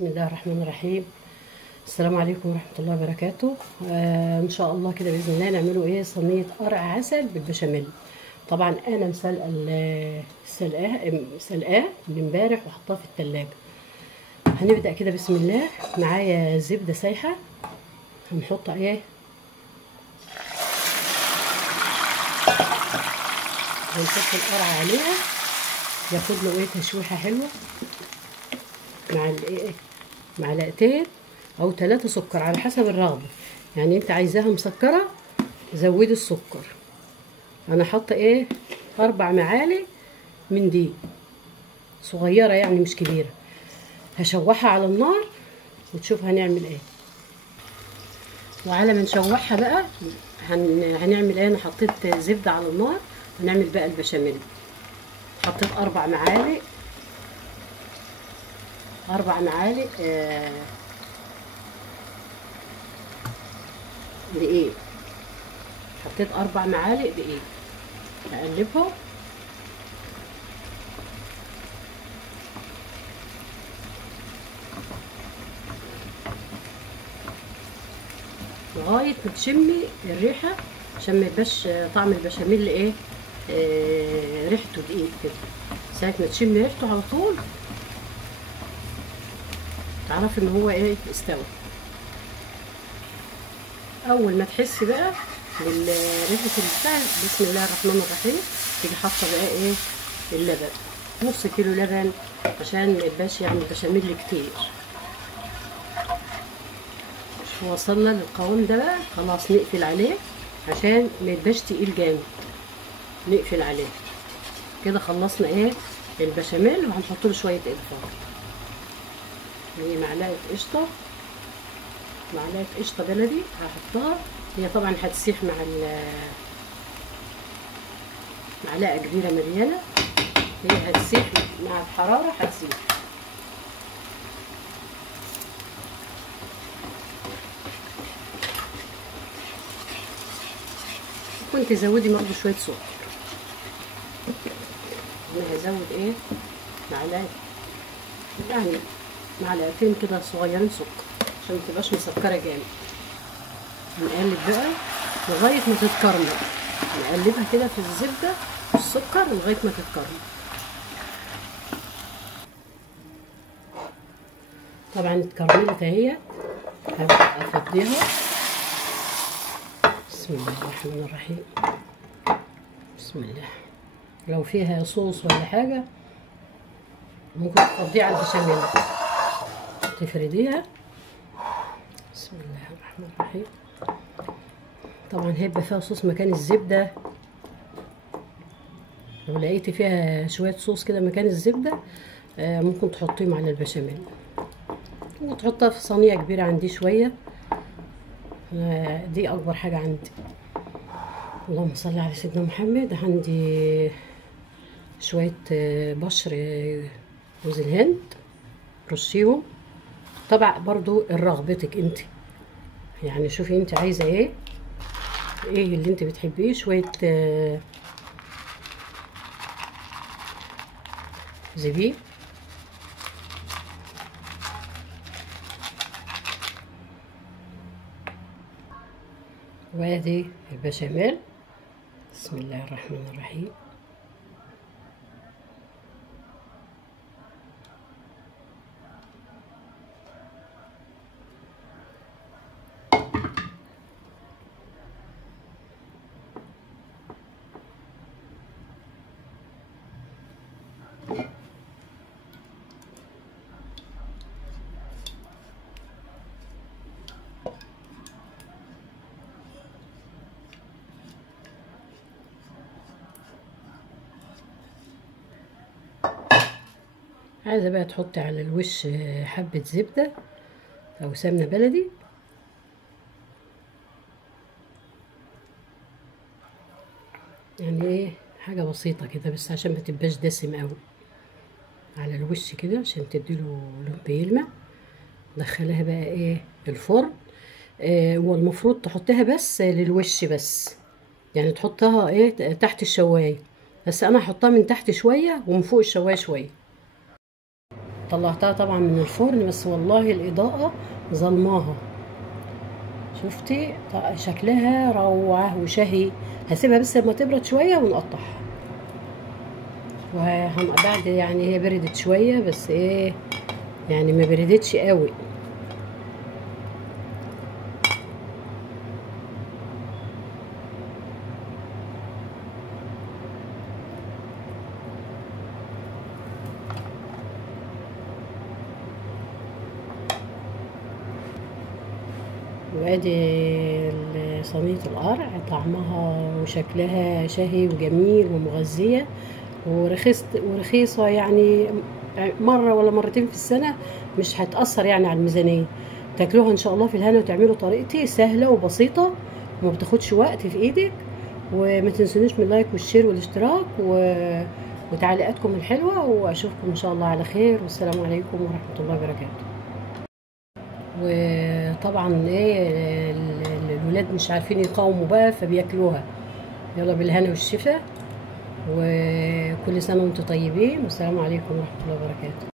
بسم الله الرحمن الرحيم. السلام عليكم ورحمة الله وبركاته. ان شاء الله كده باذن الله نعمله صينية قرع عسل بالبشاميل. طبعا انا سلقاه من امبارح وحطاه في التلاجة. هنبدأ كده بسم الله. معايا زبدة سايحة هنحط هنحط القرع عليها ياخد له تشويحة حلوة مع معلقتين او 3 سكر على حسب الرغبه. يعني انت عايزاها مسكره زودي السكر. انا حاطه 4 معالق من دي صغيره يعني مش كبيره. هشوحها على النار وتشوف هنعمل وعلى ما نشوحها بقى هنعمل انا حطيت زبده على النار. هنعمل بقى البشاميل. حطيت 4 معالق دقيق. حطيت 4 معالق دقيق. هقلبهم لغايه ما تشمي الريحه عشان ما يبقاش طعم البشاميل ريحته دقيق كده. ساعه ما تشمي ريحته على طول تعرفي ان هو استوى. اول ما تحسي بقى بريحه البتاع بسم الله الرحمن الرحيم تيجي حاطه بقى اللبن. نص كيلو لبن عشان ما يبقاش بشاميل كتير. وصلنا للقوام ده بقى خلاص نقفل عليه عشان ما يبقاش تقيل جامد. نقفل عليه كده. خلصنا البشاميل وهنحط له شويه اضافات. معلقه قشطه بلدي هحطها. هي طبعا هتسيح مع معلقه كبيره مليانه. هي هتسيح مع الحراره هتسيح. كنت زودي برضه شويه سكر. انا هزود معلقتين كده صغيرين سكر عشان متبقاش مسكره جامد. هنقلب بقى لغايه ما تتكرمل. نقلبها كده في الزبده والسكر لغايه ما تتكرمل. طبعا اتكرملت اهي. هبدا افضيها. بسم الله الرحمن الرحيم. بسم الله. لو فيها صوص ولا حاجه ممكن تفضيها على البشاميل تفرديها. بسم الله الرحمن الرحيم. طبعا هيبقى فيها صوص مكان الزبده. لو لقيتي فيها شويه صوص كده مكان الزبده ممكن تحطيهم على البشاميل وتحطها في صينيه كبيره. عندي شويه دي اكبر حاجه عندي. اللهم صل على سيدنا محمد. عندي شويه بشر جوز الهند رشيهم. طبعا برضو رغبتك انت. يعني شوفي انت عايزه ايه اللي انت بتحبيه. شويه زبيب. وادي البشاميل. بسم الله الرحمن الرحيم. عايزه بقى تحطي على الوش حبه زبده او سمنه بلدي. يعني حاجه بسيطه كده بس عشان ما تبقاش دسم قوي على الوش كده عشان تديله لون بيلمع. دخلها بقى الفرن. والمفروض تحطها بس للوش بس. يعني تحطها تحت الشوايه. بس انا هحطها من تحت شويه ومن فوق الشوايه شويه. طلعتها طبعا من الفرن، بس والله الاضاءة ظلماها. شفتي شكلها روعة وشهي. هسيبها بس لما تبرد شوية ونقطعها. بعد يعني هي بردت شوية، بس ايه يعني ما بردتش قوي. وادي صينية القرع، طعمها وشكلها شهي وجميل ومغذية ورخيصة يعني. مرة ولا مرتين في السنة مش هتأثر يعني على الميزانية. تاكلوها ان شاء الله في الهنا، وتعملوا طريقتي سهلة وبسيطة وما بتاخدش وقت في ايدك. وما تنسونيش من اللايك والشير والاشتراك وتعليقاتكم الحلوة. واشوفكم ان شاء الله على خير، والسلام عليكم ورحمة الله وبركاته. وطبعا ايه الولاد مش عارفين يقاوموا بقى فبياكلوها. يلا بالهنا والشفا، وكل سنة وانتم طيبين، والسلام عليكم ورحمة الله وبركاته.